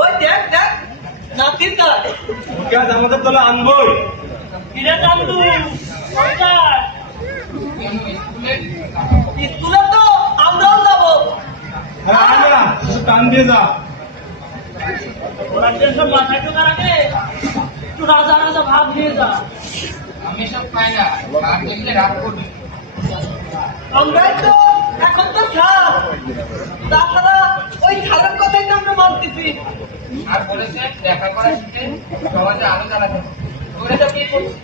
ওই দেখ দেখ নাতির তার ওকে আজ আমাদের দলে আনবই। কিরে কান্দু স্কুলে তো আমরাও যাবো। আয় না, শুধু টান দিয়ে যা। ওরা টেনশন মাথায় ঢোকার আগে একটু রাজা রাজা ভাব নিয়ে যা। আমি সব খাই না, আর দেখলে রাগ করবে। আমরাই তো এখন তো ছাড়, তাছাড়া ওই ছাড়ের কথাই তো আমরা মানতেছি। আর বলেছে দেখা করা শিখে সমাজে আলো জ্বালাতে হবে। ওরা তো কি করছে?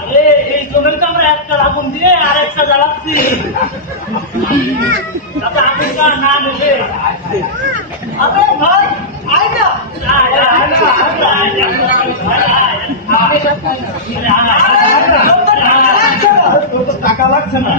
আরে এই জমির তো আমরা একটা আগুন দিয়ে আর একটা জ্বালাচ্ছি, যাতে আগুনটা না নেবে। আরে ভাই আয় না, টাকা লাগছে না।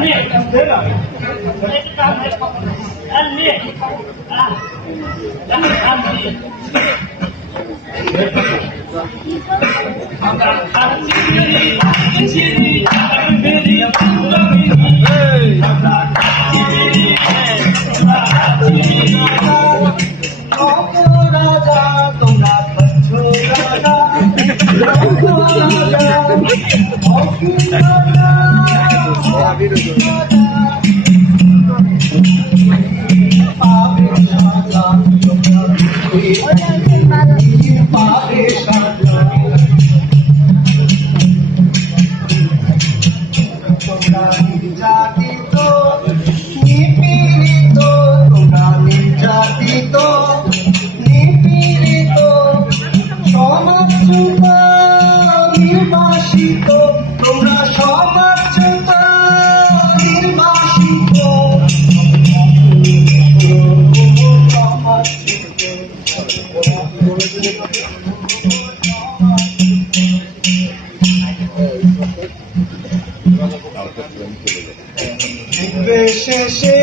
শেষে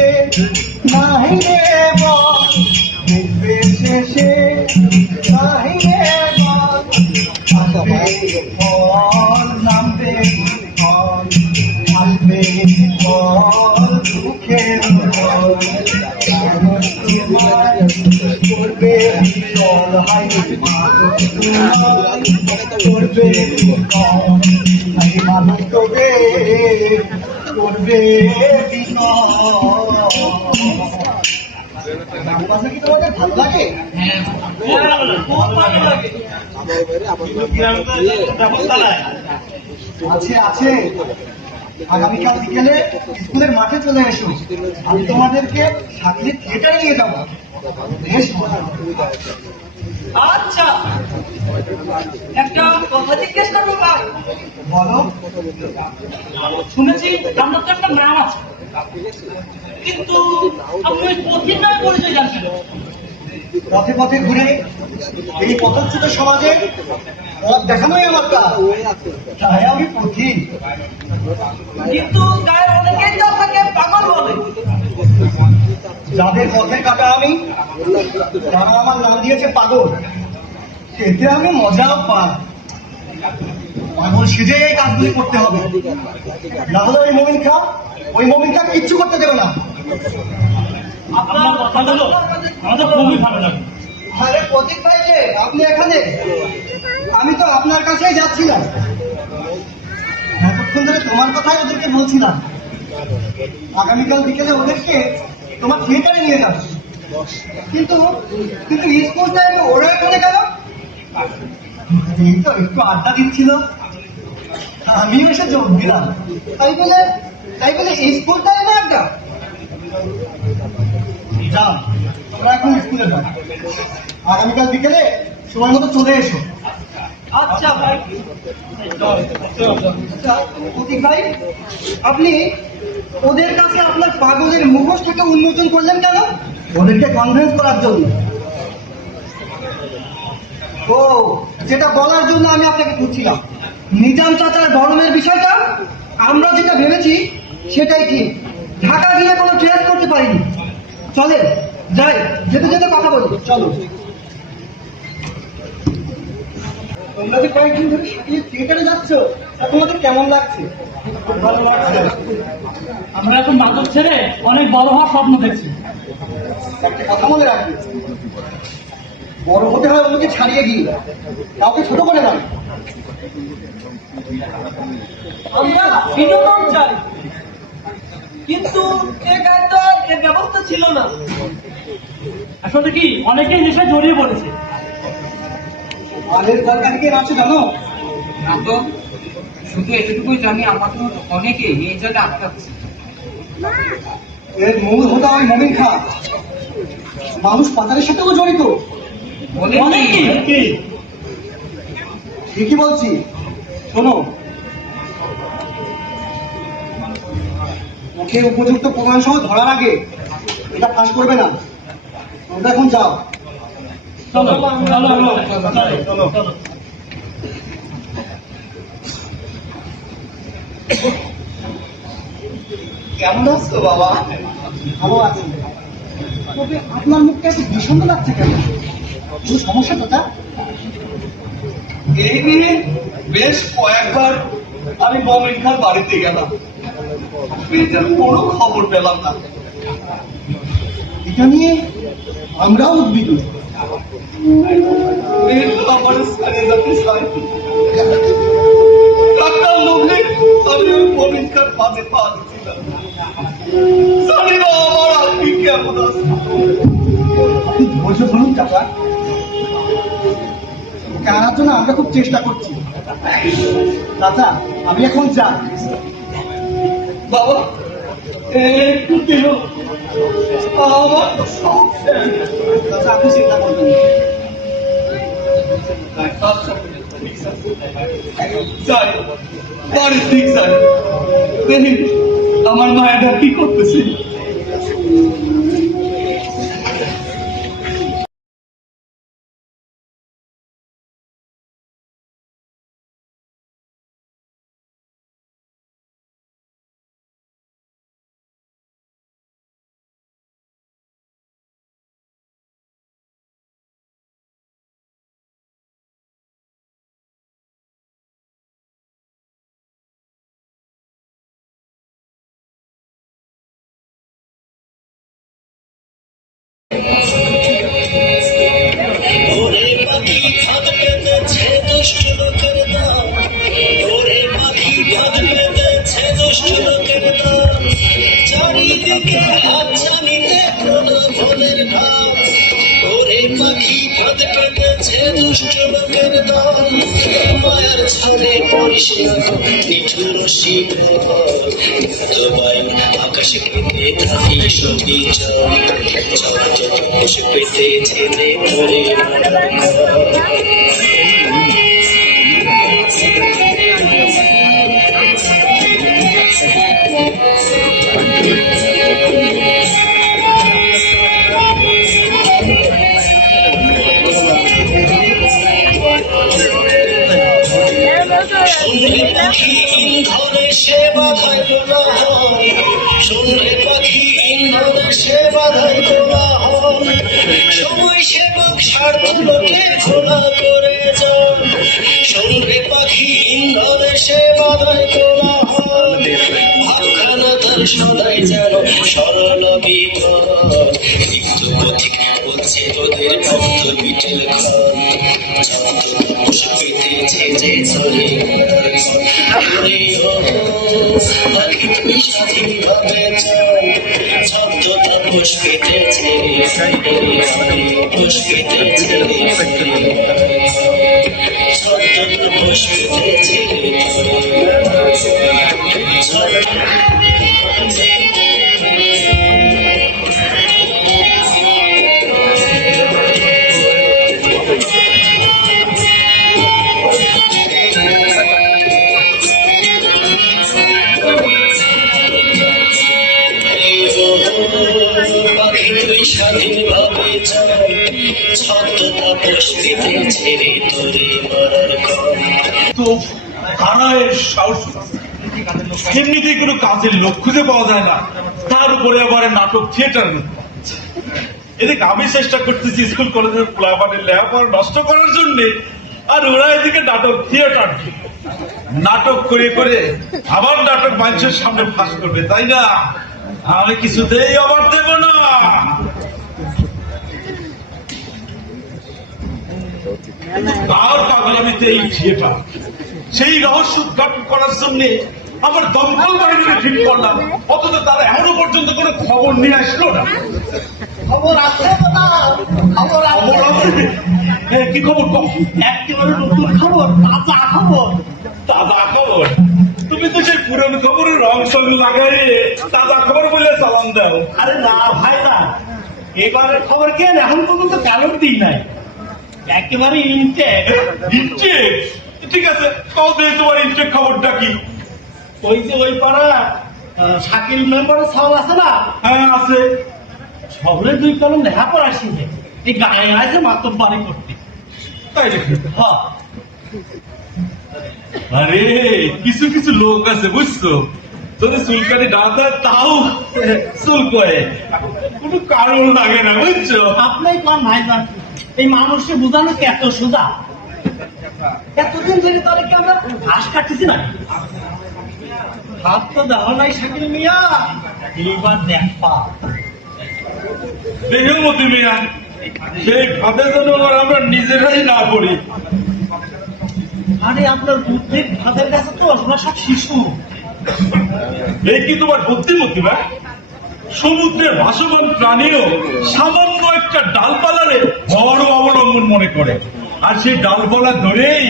নাহি রে বল, দেখবে শেষে নাহি রে বল, আসবে ফল নামবে ফল, আসবে ফল দুঃখের ফল, করবে ফল হাই করবে মানুষ তোকে করবে কি তোমাদের ভালো লাগে? আছে আছে, আগামীকাল বিকেলে স্কুলের মাঠে চলে এসো, আমি তোমাদেরকে সাথে থিয়েটারে নিয়ে যাবো, বেশ মজা হবে। আচ্ছা একটা কথা জিজ্ঞেস করবো ভাই? বলো। শুনেছি আমরা তো একটা নাম আছে, কিন্তু আপনি ওই পথির নামে পরিচয় জানছেন? পথে পথে ঘুরে এই পথচ্যুত সমাজে পথ দেখানোই আমার কাজ, তাই আমি পথিক। কিন্তু গায়ের অনেকেই তো আপনাকে পাগল বলে। যাদের পথের কাটা আমি, তারা আমার নাম দিয়েছে পাগল, এতে আমি মজাও পাই। পাগল সেজে এই কাজগুলি করতে হবে, না হলে ওই মমিন খা কিচ্ছু করতে দেবে না। আপনার কথাগুলো আমাদের খুবই ভালো লাগে। আরে প্রতীক ভাই যে আপনি এখানে, আমি তো আপনার কাছেই যাচ্ছিলাম, এতক্ষণ ধরে তোমার কথাই ওদেরকে বলছিলাম। আগামীকাল বিকেলে ওদেরকে তোমার থিয়েটারে নিয়ে যাবে, কিন্তু কিন্তু স্কুল টাইমে ওরা এখানে কেন? এই তো একটু আড্ডা দিচ্ছিল, আমিও এসে যোগ দিলাম। তাই বলে স্কুল টাইমে আড্ডা? যাও তোমরা এখন স্কুলে যাও, আগামীকাল বিকেলে সময় মতো চলে এসো। আচ্ছা ভাই। প্রতীক ভাই, আপনি ওদের কাছে আপনার পাগলের মুখোশটাকে উন্মোচন করলেন কেন? ওদেরকে কনভিন্স করার জন্য। ও, যেটা বলার জন্য আমি আপনাকে খুঁজছিলাম। নিজাম চাচার গরমের বিষয়টা আমরা যেটা ভেবেছি সেটাই ঠিক। ঢাকা গিয়ে কোনো ট্রেস করতে পারিনি। চলে যাই, যেতে যেতে কথা বলি। চলো। তোমরা যে কয়েকদিন ধরে থিয়েটারে যাচ্ছ, তোমাদের কেমন লাগছে? ভালো লাগছে। আমরা এখন নাটক ছেড়ে অনেক বড় হওয়ার স্বপ্ন দেখছি। একটা কথা মনে রাখবে, বড় হতে হয় অন্যকে ছাড়িয়ে গিয়ে, কাউকে ছোট করে না। আমরা বিনোদন চাই, কিন্তু এ গায়ে তো আর এর ব্যবস্থা ছিল না। আসলে কি অনেকেই নেশায় জড়িয়ে পড়েছে। মালের দরকার কে আছে জানো? না তো, শুধু এতটুকুই জানি আমাদের অনেকে এই জায়গায় আটকাচ্ছে। এর মূল হোতা ওই মমিন খান, মানুষ পাচারের সাথেও জড়িত। বলে কি? ঠিকই বলছি, শোনো, ওকে উপযুক্ত প্রমাণ সহ ধরার আগে এটা ফাঁস করবে না। তোমরা এখন যাও। চলো চলো চলো চলো। কেমন আছো বাবা? ভালো আছি, তবে আপনার মুখটা একটু বিষণ্ণ লাগছে কেন? কোনো সমস্যা তো? এই নিয়ে বেশ কয়েকবার আমি মমিন খান বাড়িতে গেলাম, এটার কোনো খবর পেলাম না। এটা নিয়ে আমরাও উদ্বিগ্ন। এই তো আমার ছাড়িয়ে যেতে চাই। টাকার লোভে আমি ওই মমিন খান মাঝে পা দিচ্ছিলাম। জানি না আমার আপনি কেমন আছে। আপনি ধৈর্য ধরুন চাচা, ওকে আনার জন্য আমরা খুব চেষ্টা করছি। চাচা, আমি এখন যাই। বাবা একটু দিল, আমার তো সব শেষ। চাচা, আপনি চিন্তা করবেন না। আচ্ছা, যাই বাড়ির দিক যাই, দেখি আমার মায়েরা কি করতেছে। ওরে পাখি ফাঁদ পেতেছে দুষ্ট লোকের দল, ওরে পাখি ফাঁদ পেতেছে দুষ্ট লোকের দল, চারিদিকে হাতছানিতে প্রলোভনের ঢাল, ওরে পাখি ফাঁদ পেতেছে দুষ্ট লোকের দল, মায়ার ছাদে পড়িস না নিঠুর শিকল, তোমায় আকাশে কেটে থাকি সবই চল, চল পেতেছে রে ধরে শুনলে পাখি ধরে সে বাধায় তোলা হয়, শুনলে পাখি ধরে সে বাধায় তোলা হয়, সময় সেবক স্বার্থ লোকে খোলা করে যান, শুনলে পাখি ধরে সে বাধায় তোলা হয়, ভাবখানা তার সদাই যেন সরল বিপদ, মৃত্যু পথিক বলছে তোদের ভক্ত বিটেল খান, পেতেছে যে চলে তুমি স্বাধীনভাবে চাই, ছদ্ম তাপস পেতেছে তাপস পেতেছে ছদ্ম তাপস পেতেছে স্বাধীনভাবে চাই, ছদ্ম তাপস পেতেছে রে তোরে মরার তো হারায় সাহস, এমনিতেই কোনো কাজের লোক খুঁজে পাওয়া যায় না, তার উপরে আবার নাটক থিয়েটার। এদিকে আমি চেষ্টা করতেছি স্কুল কলেজের প্লাবারের লেখাপড়া নষ্ট করার জন্য, আর ওরা এদিকে নাটক থিয়েটার নাটক করে করে আবার নাটক মানুষের সামনে ফাঁস করবে, তাই না? আমি কিছুতেই আবার দেব না। কিন্তু কার পাগলামিতে এই থিয়েটার? সেই রহস্য উদ্ঘাটন করার জন্য আমার দমকল বাহিনীকে ঠিক করলাম, অথচ তারা এখনো পর্যন্ত কোনো খবর নিয়ে আসলো না। খবর আছে না, খবর আছে। কি খবর? একেবারে নতুন খবর, তাজা খবর। তাজা খবর? তুমি তো সেই পুরনো খবরের রং সং লাগাই তাজা খবর বলে চালান দাও। আরে না ভাইরা, এবারের খবর কেন এখন পর্যন্ত কাগজ দিই নাই, একেবারে ইনটেক। ইনটেক? ঠিক আছে, কবে তোমার ইনটেক খবরটা কি? ওই যে ওই পাড়া শাকিল মেম্বারের সাল আছে না, হ্যাঁ আছে। শহরে 2 কলম লেখাপড়া শিখে এই গায়ে আছে মাত্র বাড়ি করতে। তাই নাকি? হ্যাঁ, আরে কিছু কিছু লোক আছে বুঝছো, যদি চুলকানি না দেয় তাও চুল করে, কোনো কারণ লাগে না বুঝছো। আপনাই কোন ভাইজান, এই মানুষকে বোঝানো কি এত সোজা? এতদিন ধরে তাহলে কি আমরা ঘাস কাটতেছি না? হাত তো দেওয়া নাই শাকিল মিয়া, এইবার দেখবা। দেখো মতি মিয়া, সেই ফাঁদে যেন আবার আমরা নিজেরাই না পড়ি। আরে আপনার বুদ্ধির হাতের কাছে তো আমরা সব শিশু। এই কি তোমার বুদ্ধিমতি ভাই? সমুদ্রের ভাসমান প্রাণীও সামান্য একটা ডালপালারে বড় অবলম্বন মনে করে, আর সেই ডালপালা ধরেই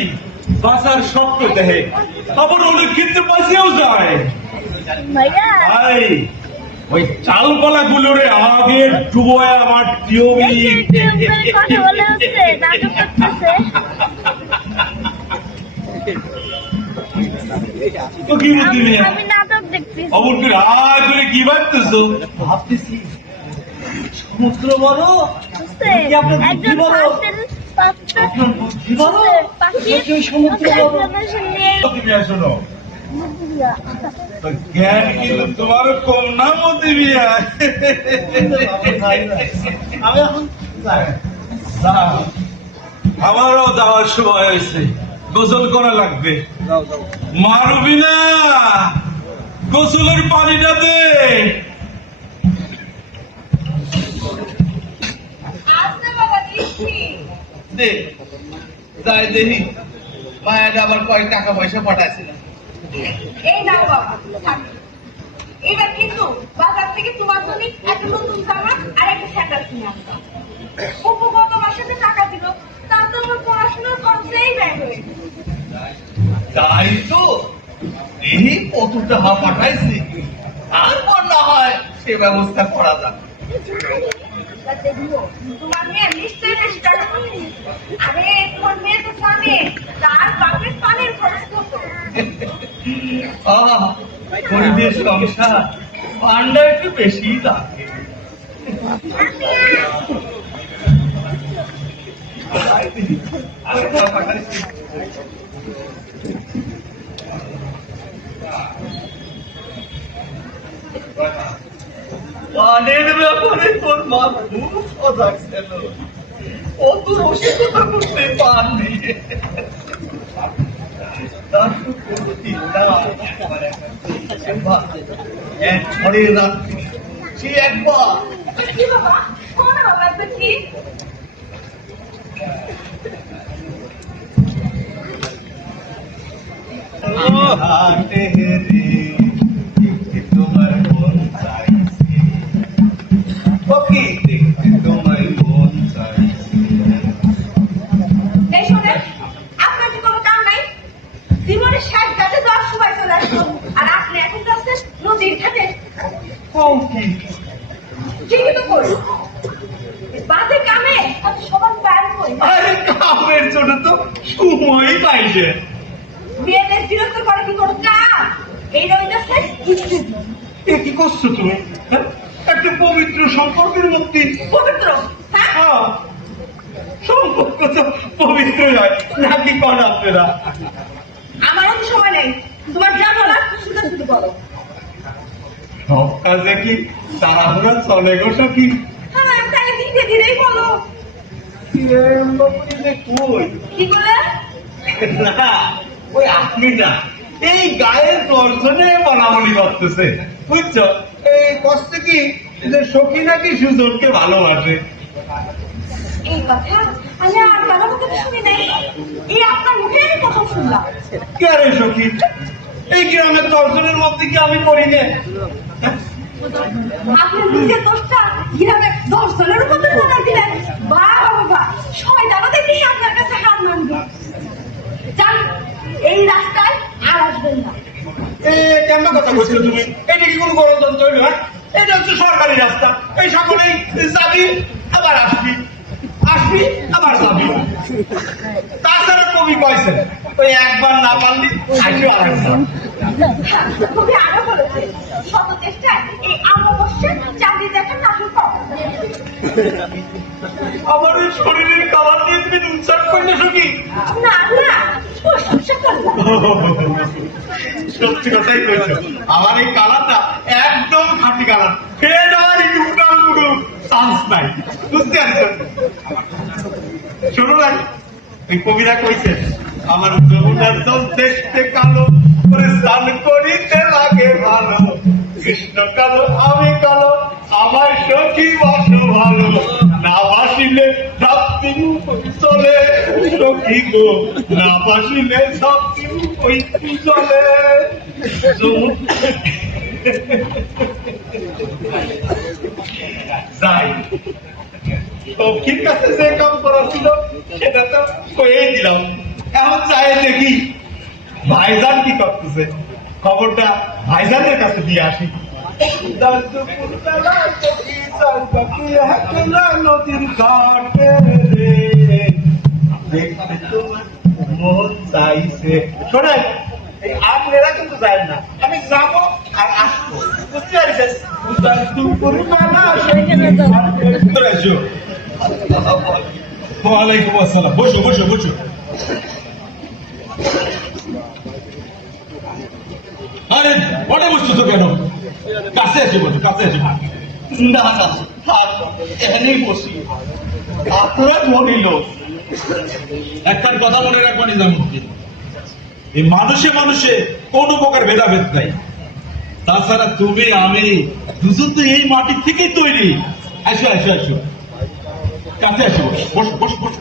বাঁচার স্বপ্ন দেখে, আবার অনেক ক্ষেত্রে বাঁচিয়েও যায়। ভাই ওই চালপালা গুলোরে আগে ডুবোয় আমার তো কি বুদ্ধি নিয়ে আমি নাটক দেখছি। অমরকে রাগ করে কি ভাবতেছো? ভাবতেছি সমুদ্র বড়, কি আপনার বুদ্ধি একজন বড়? আপনার বুদ্ধি বড়, নাকি ওই সমুদ্র বড়? তুমি শোনো, জ্ঞান কিন্তু তোমার কম না মতি মিয়া। আমি এখন যাই। আমারও যাওয়ার সময় হয়েছে, গোসল করা লাগবে। মারবি না, গোসলের পানিটা দে। দে যাই দেখি মায়ের আবার কয়েক টাকা পয়সা পাঠাইছিল। এই নাও বাবা, থাক। এবার কিন্তু বাজার থেকে তোমার জন্য একটা নতুন জামা আর একটা স্যান্ডেল কিনে আনতাম। অপু গত মাসে যে টাকা দিল, তা তো আমার পড়াশোনার খরচেই ব্যয় হয়ে গেল। তাই তো এই কত টাকা পাঠাইছি, আর পর না হয় সে ব্যবস্থা করা যাক। তোমার মেয়ে নিশ্চয়ই বেশি টাকা পাবে। আরে তোমার মেয়ে তো জানে তার বাপের পানের খরচ কত। গরিবের সংসার পান্ডা একটু বেশি লাগে। পানের ব্যাপারে তোর মা খুব সজাগ ছিল, অত রসিকতা করতে পারনি। এক ঝড়ের রাত্রি সে একবার কি বাবা, কোন বাবা একবার কি? হাটে রে তোমার মন চাইছে, ওকে দেখতে তোমার মন চাইছে। এই শোনেন, আপনার কি কোনো কাম নাই? জীবনে 60 গাছে 10 সময় চলে আসলো, আর আপনি এখন যাচ্ছেন নদীর ঘাটে। কম কি ঠিকই তো করি, বাজে কামে এত সবার বাইরে করি। আরে কামের জন্য তো সময়ই পাইছে। মেয়েদের বিরক্ত করে কি কোনো কাম? এই রইতেছে এ কি করছো তুমি? হ্যাঁ? একটা পবিত্র সম্পর্কের মধ্যে পবিত্র, হ্যাঁ? হ্যাঁ, সম্পর্ক তো পবিত্র হয় নাকি কর আপনারা? আমারও তো সময় নেই, তোমার যা বলার শুধু শুধু বলো। সব কাজে কি তাড়াহুড়া চলে গো সখী? হ্যাঁ, তাই ধীরে ধীরেই বলো। কই কি বলে? না, ওই আপনি না, এই গায়ের দর্শনে বলাবলি করতেছে বুঝছো? এই কষ্ট কি যে সখী নাকি সুজনকে ভালোবাসে। এই কথা আমি আর কারো মুখে শুনি নাই, এই আপনার মুখে আমি প্রথম শুনলাম। কে রে সখী, এই গ্রামের 10 জনের মধ্যে কি আমি করি না? আপনার নিজের দোষটা গ্রামে 10 জনের উপর কথা দিলেন। বাহ বাবা, সবাই জানো দেখি আপনার কাছে হাত মানবে। যান, এই রাস্তায় আর আসবেন না। কেমন কথা বলছিল তুমি? এটা কি কোনো গণতন্ত্র হইল? এটা হচ্ছে সরকারি রাস্তা। এই সকলেই যাবি আবার আসবি, আসবি আবার যাবি। তাছাড়া কবি কয়েছেন ওই একবার না পারলি আসবে আরেকবার। তুমি আরো বলেছে শত চেষ্টায় এই অমাবস্যার চাঁদি দেখার নাটক পাওয়া। আমার এই শরীরের কালার নিয়ে তুমি উচ্চারণ করলে সখী? না না, প্রশংসা করলাম। সত্যি কথাই বলছো, আমার এই কালারটা একদম খাঁটি কালার। ফের আর একটু উঠান পুরো চান্স নাই, বুঝতে পারছো? শোনো ভাই, ওই কবিরা কইছে আমার যমুনার জল দেখতে কালো, করে স্নান করিতে লাগে ভালো। কৃষ্ণ কালো আমি কালো, আমার সখী বাসো ভালো। না বাসিলে সবদিন চলে সখী গো, না বাসিলে সবদিন ওই চলে। যাই, সখীর কাছে যে কাম করা ছিল সেটা তো কয়েই দিলাম। এখন চাই দেখি ভাইজান কি করতেছে, খবরটা ভাইজানের কাছে দিয়ে আসি। নদীর ঘাটে দেখতে তোমার মন চাইছে। শোনেন, এই আপনারা কিন্তু যায় না, আমি যাবো আর আসবো, বুঝতে পারছেন? ওয়ালাইকুম আসসালাম। বসো বসো বসো। আরে ওটা বসছো তো কেন? কাছে আসি বসো, কাছে আসি। না না থাক, এখানেই বসি। আপনারা ধনী লোক, একটার কথা মনে রাখবা নিজামুদ্দিন, এই মানুষে মানুষে কোন প্রকার ভেদাভেদ নাই। তাছাড়া তুমি আমি দুজন তো এই মাটির থেকেই তৈরি। আসো আসো আসো, কাছে আসো, বসো বসো বসো।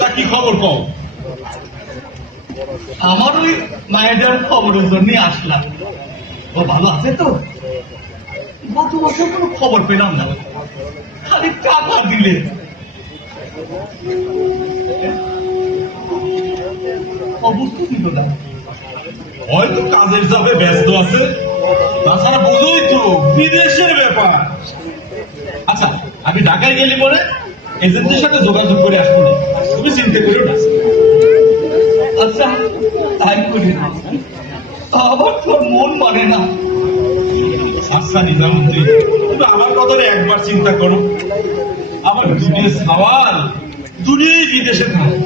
তা কি খবর কও? আমার ওই মায়ের খবরের জন্য আসলাম। ও ভালো আছে তো? গত বছর কোনো খবর পেলাম না, খালি টাকা দিলে। অবস্থা দিল না, হয়তো কাজের চাপে ব্যস্ত আছে। তাছাড়া বোঝোই তো বিদেশের ব্যাপার। আচ্ছা, আমি ঢাকায় গেলে পরে এজেন্টের সাথে যোগাযোগ করে আসবো, তুমি চিন্তা করো না। আচ্ছা তাই করি না, আবার তোর মন মানে না। আচ্ছা নিজামুদ্দিন, তুমি আমার কথাটা একবার চিন্তা করো। আমার দুনিয়া সওয়াল, দুনিয়াই বিদেশে থাকে।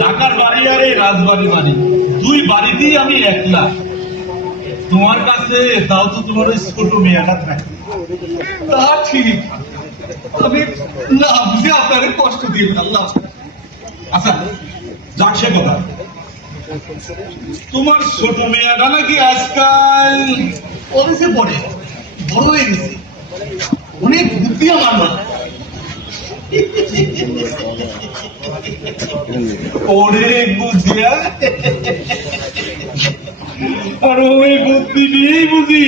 ঢাকার বাড়ি আর এই রাজবাড়ি বাড়ি, দুই বাড়িতেই আমি একলা। তোমার কাছে তাও তো তোমার ওই ছোট মেয়েটা থাকে। তা ঠিক, আমি না বুঝে আপনার কষ্ট দিয়ে আল্লাহ। আচ্ছা যাক সে কথা, তোমার ছোট মেয়েটা নাকি আজকাল কলেজে পড়ে, বড় হয়ে গেছে, অনেক বুদ্ধি আমার মা। অনেক বুদ্ধি, আর ওই বুদ্ধি নিয়েই বুঝি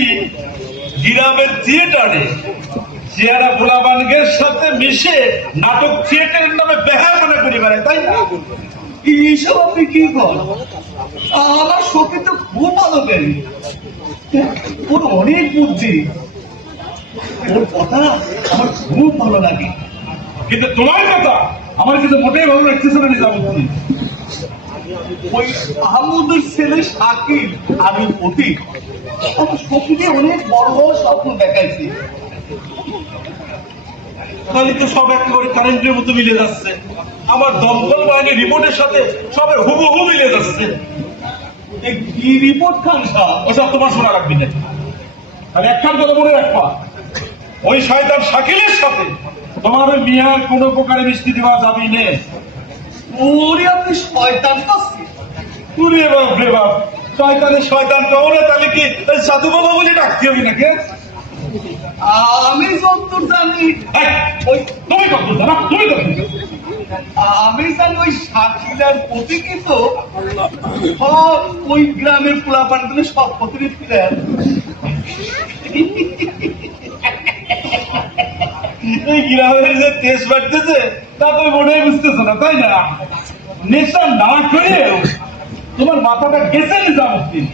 গ্রামের থিয়েটারে চেয়ারা ভোলাবানগের সাথে মিশে নাটক থিয়েটারের নামে বেহায় মনে করি বেড়ায়, তাই না? এইসব আপনি কি করেন? আমার সত্যি তো খুব ভালো জ্ঞানী, ওর অনেক বুদ্ধি, ওর কথা আমার খুব ভালো লাগে। কিন্তু তোমার কথা আমার কিন্তু মোটেই ভালো লাগতেছে না নিজামুদ্দিন। ওই আহমদের ছেলে শাকিব, আমি অতীত, আমার সত্যি অনেক বড় বড় স্বপ্ন দেখাইছি। খালি তো সব একেবারে কারেন্টের মতো মিলে যাচ্ছে। আমার দমকল বাহিনীর রিপোর্টের সাথে সবের হুবহু মিলে যাচ্ছে। এই কি রিপোর্ট খান সাহেব? ওসব তোমার শোনা রাখবি না। আর একখান কথা মনে রাখবা, ওই শয়তান শাকিলের সাথে তোমার ওই মিয়ার কোনো প্রকারে মিষ্টি দেওয়া যাবে না। ওরে আপনি শয়তান কাছে। পুরে বাপ রে বাপ, শয়তানের শয়তান তো ওরা, তাহলে কি ওই সাধু বাবা বলে ডাকতে হবে নাকি? আমি যতদূর জানি ওই তুমি কত জানা, তুমি কত? আমি জানি ওই সাকিলার প্রতীকী তো সব ওই গ্রামের পোলাপানগুলো সব প্রতিনিধি প্লেয়ার। এই গ্রামের যে তেজ বাড়তেছে তা তুমি মনে বুঝতেছো না, তাই না? নেশা না করেও তোমার মাথাটা গেছে নিজামুদ্দিন।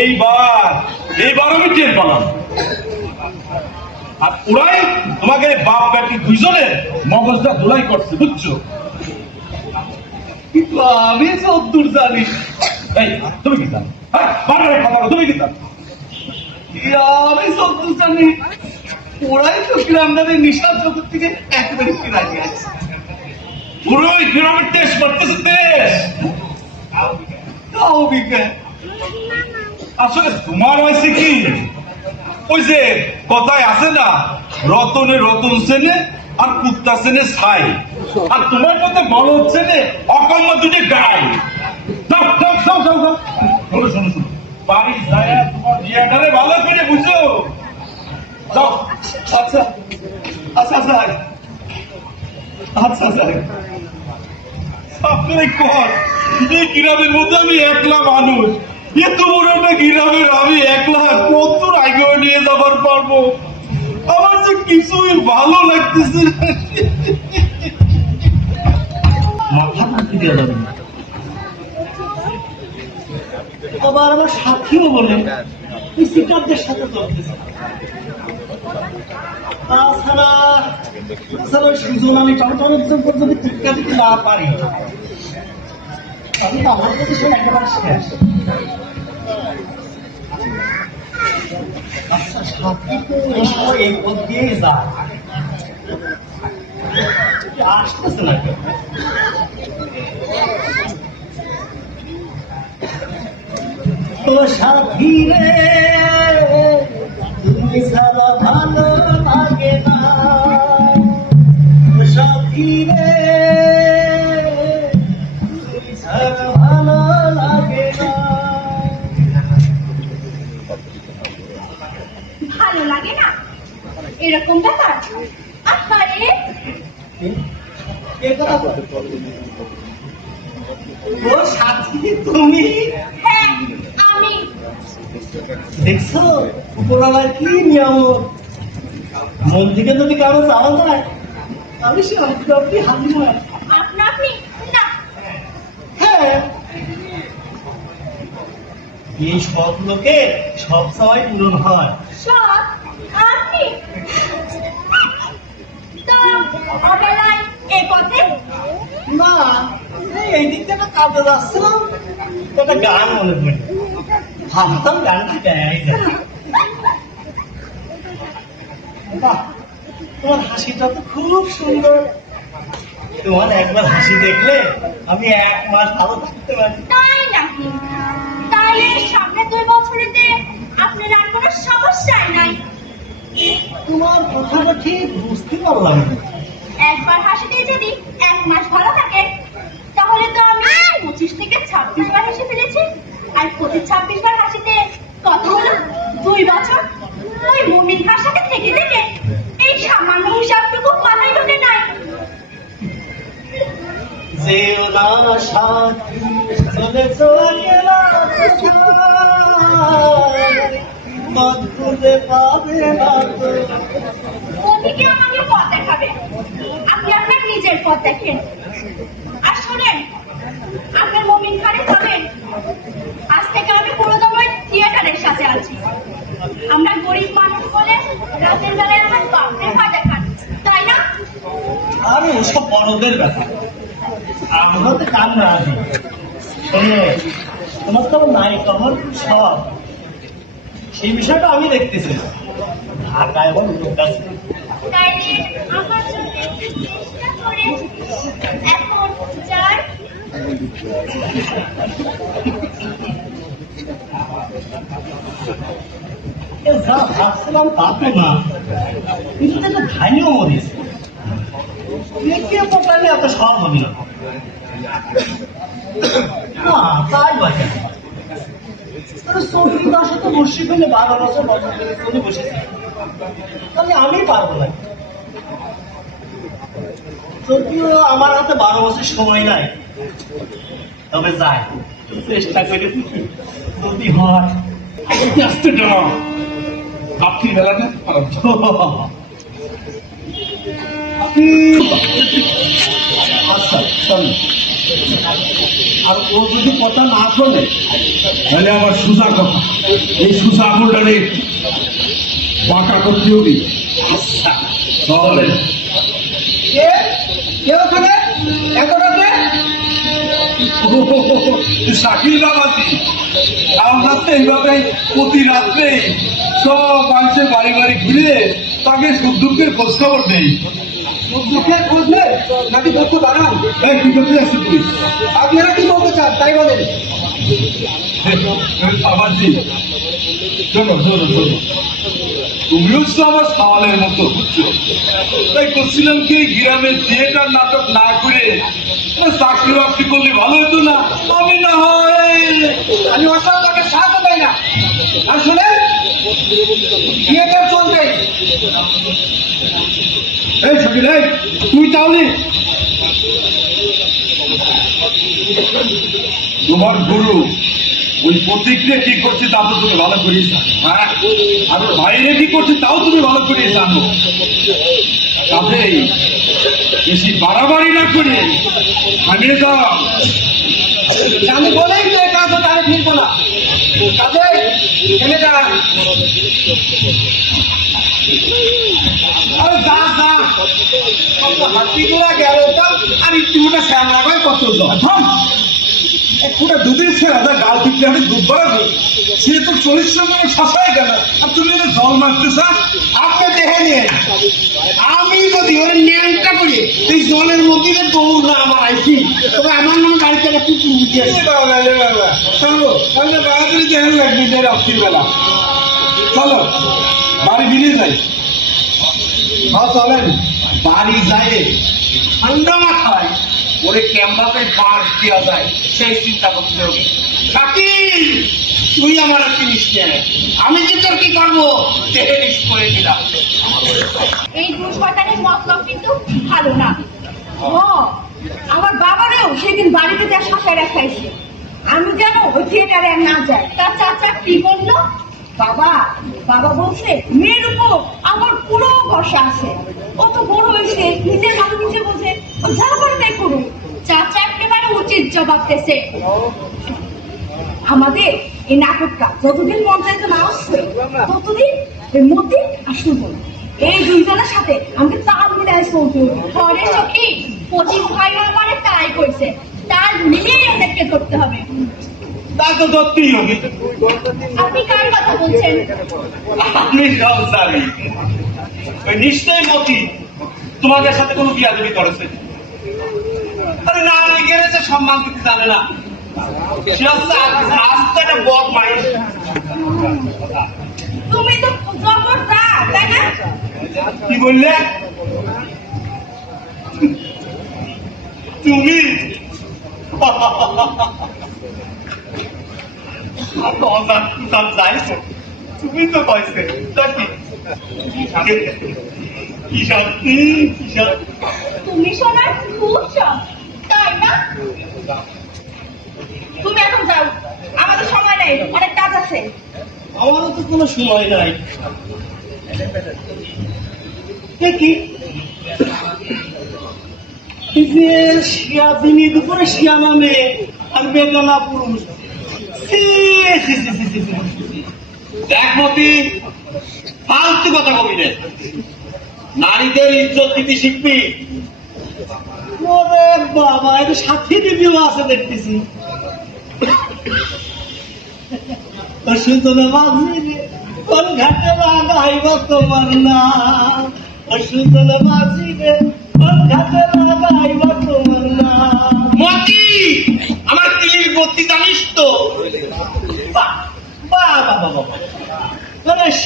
এইবার আমি টের পেলাম। আর ওরাই তোমাকে বাপ বেটি দুইজনে মগজটা ধুলাই করছে, বুঝছো? কিন্তু আমি যতদূর জানি এই তুমি কি জানো? হ্যাঁ, বারবার কথা বলো, তুমি কি জানো? আমি যতদূর জানি ওরাই তো গ্রামদারের নিশার জগৎ থেকে একেবারে ফিরাই আছে। পুরোই গ্রামের তেজ করতেছে, তেজ। তাও বিজ্ঞান আসলে তোমার হয়েছে কি, ওই যে কথায় আছে না, রতনে রতন সেনে আর কুত্তা সেনে ছাই, আর তোমার মধ্যে বড় হচ্ছে না অকম্য দুটি গাই। যাও যাও যাও যাও যাও, শোনো শোনো শোনো, বাড়ি যায় তোমার বিয়েটারে ভালো করে বুঝো। যাও। আচ্ছা আচ্ছা স্যার, আচ্ছা স্যার, আপনার কর, এই গ্রামের মধ্যে আমি একলা মানুষ, এত বড় একটা গ্রামের আমি একলা কত আগে নিয়ে যাবার পারবো? আমার যে কিছুই ভালো লাগতেছে না। মাথা ভাঙতে দেওয়া যাবে না। আবার আমার সাথীও বলে তুই সিটারদের সাথে চলতেছে। তাছাড়া ওই সুজন আমি টমটমের যদি টিকা দিতে না পারি তাহলে তো আমার কাছে সে একেবারে শেষ। আচ্ছা, সাথী তো এই সময় এই পথ দিয়েই যায়, আসতেছে না কেন? ও সাথী রে, তুমি ছাড়া ভালো লাগে না। ও সাথী রে, তুমি ছাড়া ভালো লাগে না। ভালো লাগে না এরকম ব্যাপার? আরে কে কথা বলে? ও সাথী তুমি? হ্যাঁ আমি। দেখছো উপরওয়ালার কি নিয়ম, মন থেকে যদি কারো চাওয়া যায় তাহলে সে আপনি হাজির হয়। আপনা আপনি না। হ্যাঁ, এই সব লোকে সব চাওয়াই পূরণ হয়। সব আপনি তো অবেলায় এ পথে না, এই দিক থেকে কাজে যাচ্ছিলাম, একটা গান মনে পড়ে, ভাবতাম গানটা গাই যায়। বাহ, তোমার হাসিটা তো খুব সুন্দর। তোমার একবার হাসি দেখলে আমি 1 মাস ভালো থাকতে পারি। তাই নাকি? তাহলে সামনে 2 বছরেতে আপনার আর কোনো সমস্যাই নাই। তোমার কথাটা ঠিক বুঝতে পারলাম না। একবার হাসিতে যদি 1 মাস ভালো থাকে তাহলে তো আমি 25 থেকে 26 বার হেসে ফেলেছি। আর প্রতি 26 বার হাসিতে কত হলো? 2 বছর। ওই মুমিন খার সাথে থেকে থেকে এই সামান্য হিসাবটুকু মাথায় ঢোকে নাই। যেও না সাথী, চলেছ একলা কোথায়, পথ খুঁজে পাবে না তো। ওদিকে আমাকে পথ দেখাবে, আপনি আপনার নিজের পথ দেখেন। আর শোনেন, আপনার মুমিন খানে যাবেন, আজ থেকে আমি পুরো সময় থিয়েটারের সাথে আছি। আমরা গরিব মানুষ বলে রাতের বেলায় আমার বাপের ভাজা খান, তাই না? আরে ওসব বড়দের ব্যাপার, আমরা তো কাম না আছি। তোমার তো নাই কমন সব, সেই বিষয়টা আমি দেখতেছি। ঢাকায় এবং লোক আছে, তাইলে আমার জন্য একটু চেষ্টা করে এখন যাই। যা ভাবছিলাম তা তো না, কিন্তু তো ধানিও মরিস কে পটালে এত সব হবে না। না তাই বাজে, চৌধুরী তার সাথে বসে ফেলে 12 বছর বছর ধরে চলে বসেছে। তাহলে আমি পারবো না। যদিও আমার হাতে 12 বছর সময় নাই, তবে যাই চেষ্টা করে দেখি যদি হয়। আসতে না আপনি বেলাটা খারাপ আচ্ছা চলো। আর ও যদি কথা না শোনে তাহলে আমার সুজা কথা, এই সুজা আঙুলটারে বাঁকা করতে হবে। আচ্ছা তাহলে কে ওখানে এতটাতে? শাকিল বাবাজি, আমরা তো এইভাবে প্রতি রাত্রে সব মানুষের বাড়ি বাড়ি ঘুরে তাকে সুখ দুঃখের খোঁজ খবর দেই। দুঃখের খোঁজে নাকি দুঃখ বাড়ান? এই কি করতে আসছি তুই? আপনারা কি বলতে চান তাই বলেন। বাবাজি শোনো শোনো শোনো, তুমিও তো আমার সওয়ালের মতো বুঝছো। তাই করছিলাম কি গ্রামের থিয়েটার নাটক না করে চাকরি বাকরি করলে ভালো হতো না? আমি না হয় আমি অসব তাকে সাহায্য পাই না। আর শুনেন, থিয়েটার চলবে। এই শাকিল, এই তুই তাহলে তোমার গুরু ওই প্রতিক্রিয়া কি করছে তা তো তুমি ভালো করেই জানো, হ্যাঁ? আর ওর বাইরে কি করছে তাও তুমি ভালো করেই জানো। কাজেই বেশি বাড়াবাড়ি না করে থামিয়ে যাও। আমি বলেই তো এটা তো তারে ফিরবো না। কাজে থেমে যান। আরে যা যা, হাতিগুলা গেল তো আর একটু শ্যামলা করে কত পুরো দুধের ছেড়ে গাল পিঠলে আমি দুধ বাড়াবো, সে তো 40 সময় শাসাই গেল আর তুমি এটা জল মারতে চান। আপনি দেখে নিন, আমি যদি ওর নিয়মটা করি এই জলের মধ্যে দৌড় না আমার আইছি, তবে আমার নাম গাড়িতে একটু বুঝিয়েছে। চলো তাহলে বাড়াতাড়ি দেখেন লাগবে যে রাত্রির বেলা। চলো বাড়ি ফিরে যাই। হ্যাঁ চলেন বাড়ি যায় ঠান্ডা মাথায় ওরে ক্যাম্পাসে বাস দেওয়া যায় সেই চিন্তা করতে হবে। শাকিল, তুই আমার চিনিস না, আমি যে তোর কি করবো দেখে নিস করে দিলাম। এই ঘুষ পাতানের মতলব কিন্তু ভালো না। ও আমার বাবারেও সেদিন বাড়িতে যা শাসায় রাখাইছে, আমি যেন ওই থিয়েটারে আর না যাই। তার চাচা কি বললো? বাবা বলছে মেয়ের উপর আমার পুরো ভরসা আছে, ও তো বড় হয়েছে, নিজের মানুষ নিজে বলছে, ও যা করে তাই করুক। চাচা একেবারে উচিত জবাব দিয়েছে। আমাদের এই নাটকটা যতদিন পঞ্চায়েতে না আসছে ততদিন এর মধ্যে আসুন। এই দুইজনের সাথে আমাকে তাল মিলাই চলতে হবে। ঘরে সত্যি পঁচিশ ভাই মানে তাই করছে, তার মিলিয়ে আমাদেরকে ধরতে হবে। তা তো ধরতেই হবে। আপনি কার কথা বলছেন? আপনি সব জানি, ওই নিশ্চয়ই মতি তোমাদের সাথে কোনো বিয়াদবি করেছে। আরে না গেছে সম্মান দিতে জানে না, সে হচ্ছে আস্তে একটা বদমাইশ। তুমি তো জবরদস্ত, তাই না? কি বললে তুমি? তুমি তো কয়েছে কি সত্যি কি সত্যি। তুমি শোনার খুব শখ, তাই না? তুমি এখন যাও, আমাদের সময় নেই, অনেক কাজ আছে। আমারও তো কোনো সময় নাই। কি এই যে শিয়া দিনী দুপুরে শিয়া নামে আর বেদনা পুরুষ। দেখ মতি, ফালতু কথা কবি রে, নারীদের ইজ্জত দিতে শিখবি। ওরে বাবা, এটা সাথী দিদিও আছে দেখতেছি। সুতরাং মাঝি কোন ঘাটে লাগাইব তোমার নাম, সুতরাং মাঝি রে কোন ঘাটে লাগাইব তোমার নাম। মতি, আমার তিলির বত্তি জানিস তো?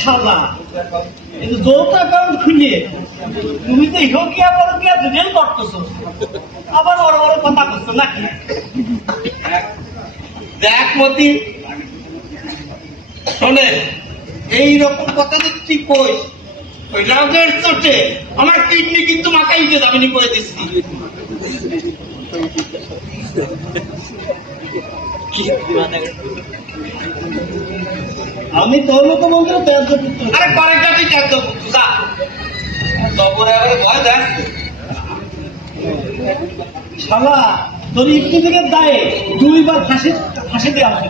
সাদা কিন্তু যৌথ অ্যাকাউন্ট খুলিয়ে তুমি তো ইহকিয়া পরকিয়া দুজন করতেছো, আবার বড় বড় কথা করছো নাকি? দেখ মতি, শোনে এইরকম কথা যে তুই কইস ওই রাগের চোটে আমার কিডনি কিন্তু মাথায় উঠে দামিনী করে দিচ্ছি। আমি তোর মতো মন্ত্র ত্যায্য পুত্র। আরে কয়েকটা তুই ত্যাগ করবো যা তবরে এবারে ভয় দেখ শালা তোর ইফতি থেকে দায়ে 2 বার ফাঁসি দেওয়া হয়।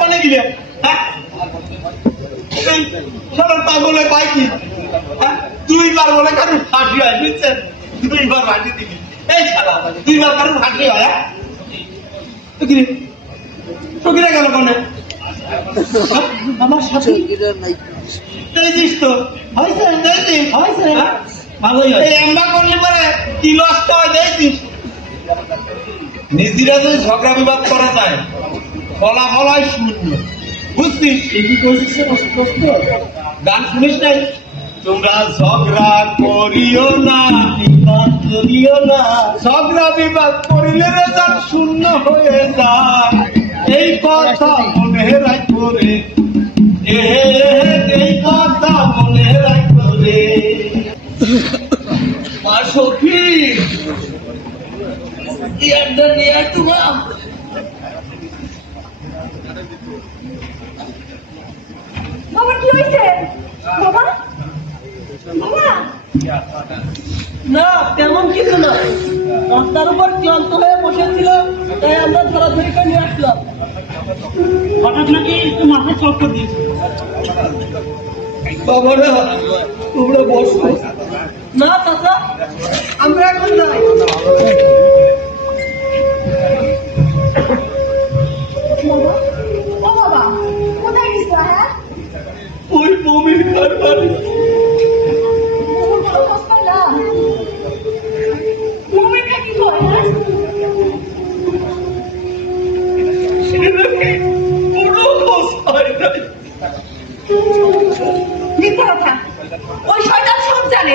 কোনে গিলে পাগলে পাই কি 2 বার বলে কারণ ফাঁসি হয় বুঝছেন 2 বার ফাঁসি দিবি এই শালা 2 বার কারণ ফাঁসি হয় টুকিরে গেল কোনে আমার সাথে দেখছিস তো হয়েছে দেখছিস হয়েছে হ্যাঁ? ভালোই হয়। এই এম্বা করলে পরে কি নষ্ট হয় দেখছিস নিজেরা যদি ঝগড়া বিবাদ করা যায় ফলাফল হয় শূন্য বুঝছিস কি করছিস গান শুনিস নাই তোমরা ঝগড়া করিও না বিবাদ করিও না ঝগড়া বিবাদ করিলে রেজাল্ট শূন্য হয়ে যায় এই কথা মনে রাখো রে এই কথা মনে রাখো রে মা সখী ইয়ারটা নিয়ে তোমার বাবা কি হয়েছে বাবা বাবা না তেমন কিছু না, রাস্তার উপর ক্লান্ত হয়ে বসেছিল তাই আমরা ধরাধরি করে নিয়ে আসলাম। হঠাৎ নাকি একটু মাথায় চক্কর দিয়েছে। বাবারা তোমরা বসো না চাচা, আমরা এখন যাই। বাবা ও বাবা কোথায় গেছো হ্যাঁ ওই মমির ঘর বাড়ি কোনো খোঁজ পাইলাম মোমেন্টটা কি হয় হ্যাঁ পুরো খোঁজ হয় নাই মিথ্যা কথা ওই শয়তান সব জানে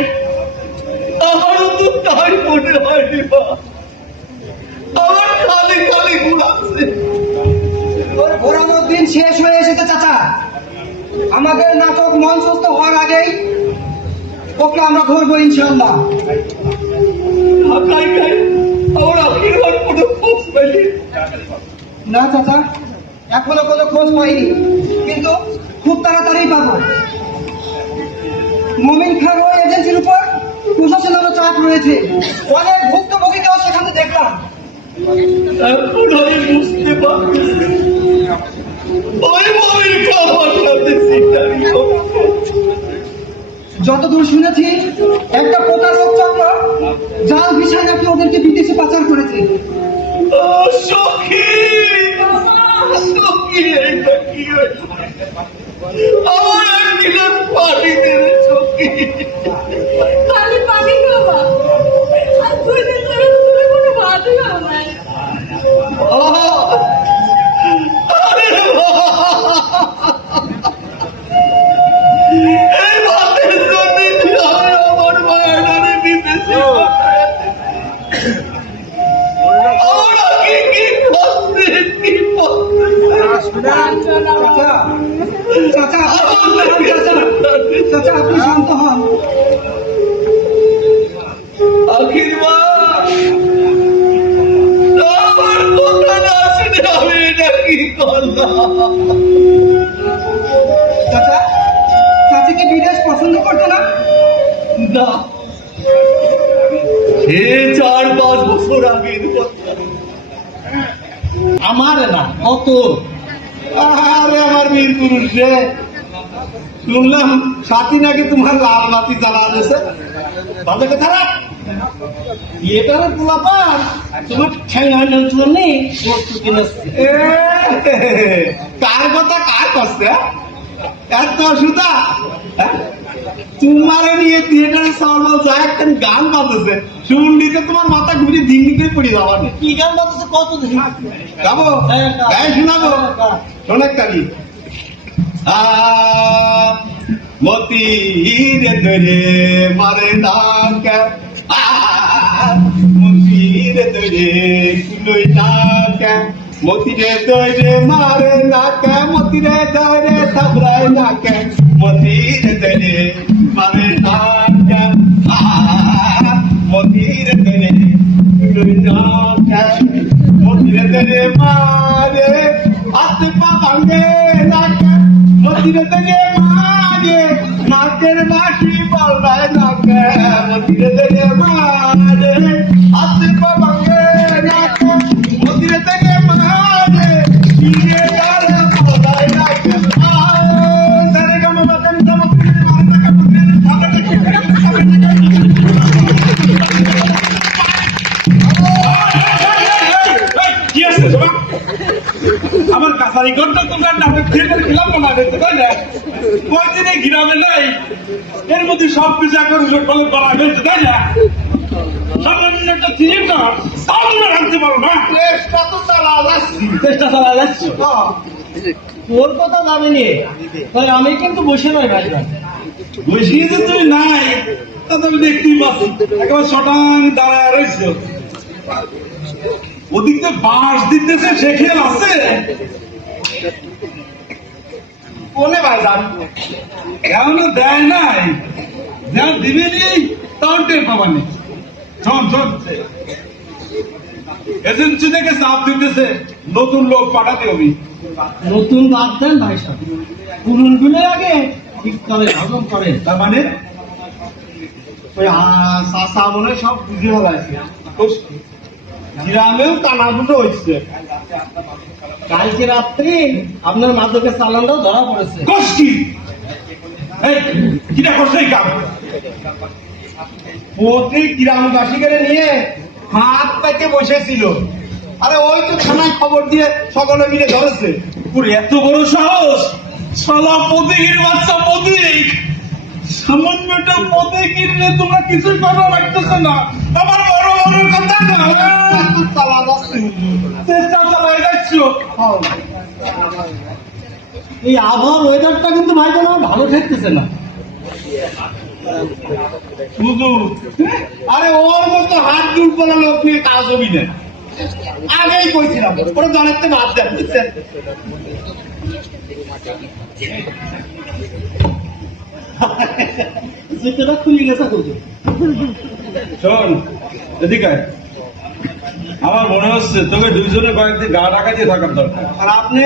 আমারও তো তাই মনে হয়নি মা আমার খালি খালি ঘুরাচ্ছে তোর ঘোরানোর দিন শেষ হয়ে এসেছে চাচা। আমাদের নাটক মঞ্চস্থ হওয়ার আগেই ওকে আমরা ধরবো ইনশাল্লাহ। ঢাকায় গাই আমার আশীর্বাদ কোনো খোঁজ পাইনি না চাচা এখনো কোনো খোঁজ পাইনি, কিন্তু খুব তাড়াতাড়ি পাবো। মমিন খান ওই এজেন্সির উপর প্রশাসনেরও চাপ রয়েছে, অনেক ভুক্তভোগীকেও সেখানে দেখলাম। এখন আমি বুঝতে পারছি ওই মমির খাওয়ার সাথে সিটারি যতদূর শুনেছি একটা প্রতারক চক্র জাল ভিসায় নাকি ওদেরকে বিদেশে পাচার করেছে। সখী সখী এইটা কি হয়েছে আমার এক গিলাস পানি দেবে সখী পানি পানি বাবা আর 2 দিন ধরে তোর কোনো ভাতই খাও না আরে এই ভাতের জন্য আমি আমার মায়ের বিদেশে ওরা কি করছে কি চাচা চাচা আপনি শান্ত হন। আখির মা আমার কথা না শুনে আমি এটা কি করলাম চাচা চাচি কি বিদেশ পছন্দ করতো না? না সে 4-5 বছর আগের কথা আমার না কত আরে আমার বীর পুরুষ রে শুনলাম সাথী নাকি তোমার লাল বাতি জ্বালা দিয়েছে ভালো কথা না এটারে পোলাপান তোমার ঠেঙ্গানোর জন্য বস্তু কিনেছে। কার কথা কার কষ্ট এত সুদা তোমারে নিয়ে থিয়েটারে সরবল যায় একটা গান বাজেছে শুনলিতে তোমার মাথা ঘুরে দিঙ্গিতে পড়ে যাওয়া নেই কি গান বাজছে কত দেখি গাবো গায়ে শোনাবো শোনাক কালি মতি রে ধরে মারে নাক মতি রে ধরে কুলই নাক মতিরে দরে মারে নাকে মতিরে দরে থাবড়ায় নাকে মতিরে দরে মারে নাকে মতিরে দরে নাকে মতিরে দরে মারে হাত পা ভাঙে নাকে মতিরে দরে মারে নাকের বাঁশি পাল্টায় নাকে মতিরে দরে মারে হাত পা ভাঙে নাকে মতিরে দরে মারে ইয়ে গারে পাল্টায় নাকে সারে গামা বাদন গামা মতিরে মারে নাকে মতিরে কি আছে সবাই? আমার কাছারি ঘন্টা তোমরা নাটক থিয়েটার খেলাম না দেখতে তাই না? কয়দিনে গ্রামে নাই এর মধ্যে সব কিছু এখন বলে বলা হয়েছে তাই না? সামান্য একটা থিয়েটার তাও তোমরা রাখতে পারো না। চেষ্টা তো চালা যাচ্ছি চেষ্টা চালা যাচ্ছ তোর কথা জানিনি তাই আমি কিন্তু বসে নয় ভাই ভাই বসিয়ে যে তুমি নাই তা তো আমি দেখতেই পাচ্ছি একেবারে শটাং দাঁড়ায় রয়েছে। ওদিকে বাঁশ দিতেছে সে খেয়াল আছে? কোনে ভাই যান এখনো দেয় নাই, যা দিবে নেই তাও টের পাবানি। শোন শোন, এজেন্সি থেকে চাপ দিতেছে নতুন লোক পাঠাতে হবে। নতুন বাদ দেন ভাই সাহেব পুরন গুলো আগে ঠিক করে হজম করে তার মানে ওই চাষা মনে হয় সব বুঝে ফেলাইছে গ্রামেও কানাগুলো হয়েছে কালকে রাত্রে আপনার মাদকের চালানটাও ধরা পড়েছে কষ্টি কিনা করছে এই কাম? প্রতি গ্রামবাসীকে নিয়ে হাত পাইতে বসেছিল আরে ওই তো থানায় খবর দিয়ে সকলে মিলে ধরেছে। ওর এত বড় সাহস! শালা পদিকির বাচ্চা পদিক! সামান্য একটা পদিকির নিয়ে তোমরা কিছুই কথা রাখতেছো না। আমার বড় বড় কথা না চালা যাচ্ছে চেষ্টা চালাই যাচ্ছ। এই আবহাওয়ার ওয়েদারটা কিন্তু ভাই তোমার ভালো ঠেকতেছে না শুধু আরে ওর মতো হাত জুল করা লোক নিয়ে কাজ হবি না। আগেই কইছিলাম ওরা জানাতে বাদ দেন বুঝছেন। জুতোটা খুলে গেছে বুঝো শোন এদিকে আয়। আমার মনে হচ্ছে তোকে দুইজনে কয়েকদিন গা ঢাকা দিয়ে থাকার দরকার। আর আপনি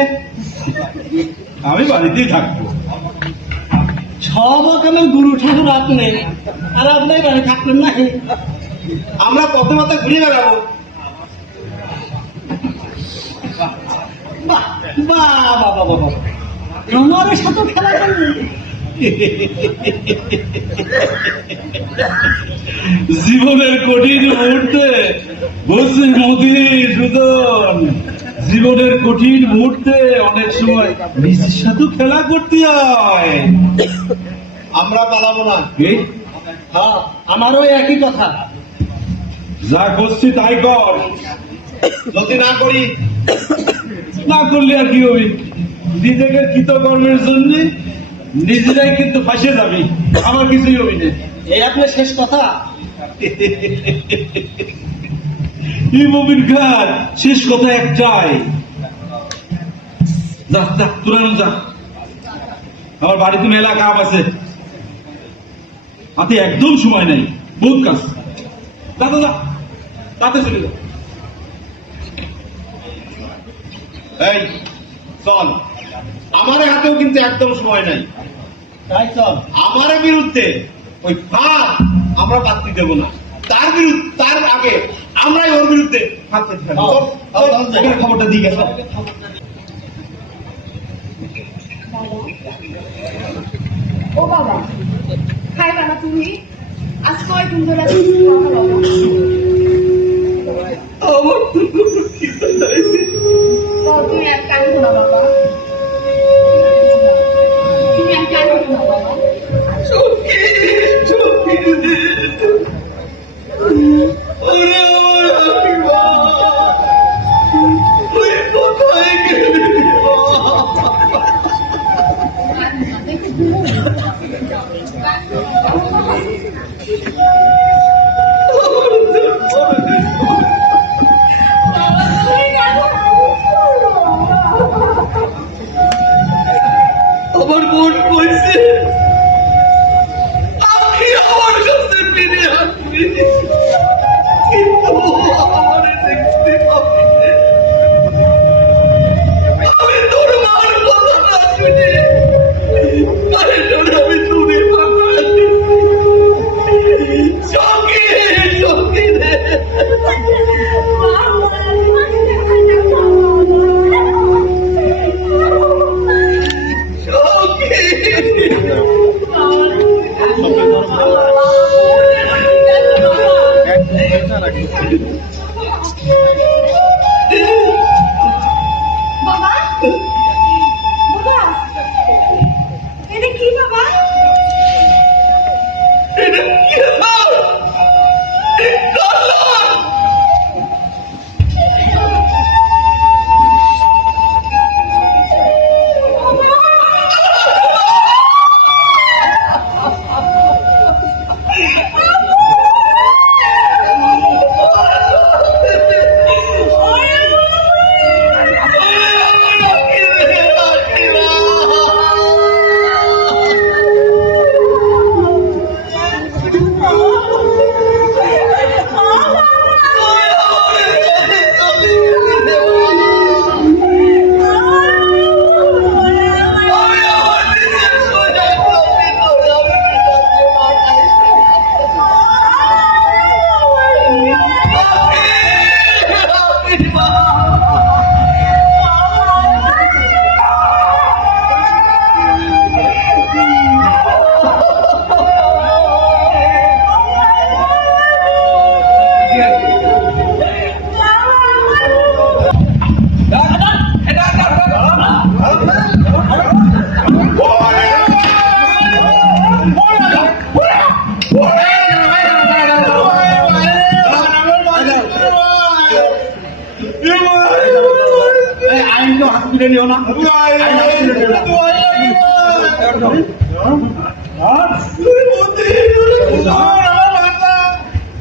আমি বাড়িতেই থাকবো। সব রকমের গুরু ঠাকুর আপনি আর আপনি বাড়ি থাকবেন না আমরা কত মাথা ঘুরে বেড়াবো। বাহ বাহ বাবা বাবা আমার সাথে খেলা করবে জীবনের কঠিন মুহূর্তে বলছি মোদি সুদন, জীবনের কঠিন মুহূর্তে অনেক সময় নিজের সাথে খেলা করতে হয়। আমরা পালাবো না। কি? হ্যাঁ আমারও একই কথা যা করছি তাই কর, যদি না করি না করলে আর কি হবে? নিজেকে কৃতকর্মের জন্য নিজেরাই কিন্তু ফাঁসে যাবি, আমার কিছুই হবে না। এই আপনার শেষ কথা মুমিন খান শেষ কথা একটাই, যা যা তুরানো যা, আমার বাড়িতে মেলা কাপ আছে, হাতে একদম সময় নেই, বহুত কাজ। যা যা যা, তাতে চলে যা। এই চল, আমার হাতেও কিন্তু একদম সময় নাই। তাই চল আমার বিরুদ্ধে ওই ফাঁদ আমরা পাত্রী দেবো না। তার আগে আমরাই ওর বিরুদ্ধে ফাঁদ পেতে থাকবো। চল, চল, চল, এখানে খবরটা দিয়ে গেছে। ও বাবা খাইবা না তুমি আজ কয়দিন ধরে তুমি কথা বলো তো তুমি এক কান না বাবা তুমি এক কান না বাবা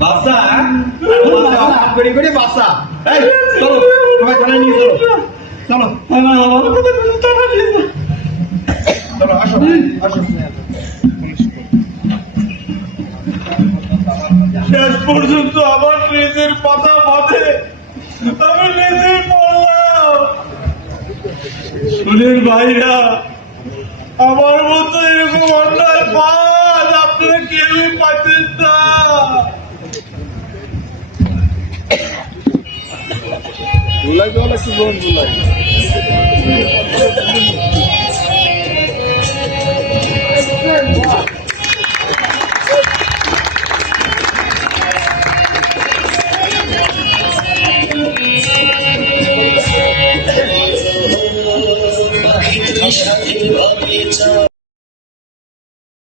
বাচ্চা করে করে বাচ্চা এই চলো সবাই থানায় নিয়ে চলো চলো আসো আসো শেষ পর্যন্ত আমার নিজের পাতা বাঁধে আমি নিজেই পড়লাম। শুনেন ভাইরা, আমার মতো এরকম অন্যায় পান আপনারা কেউই পাচ্ছেন না। সাথে ভাবে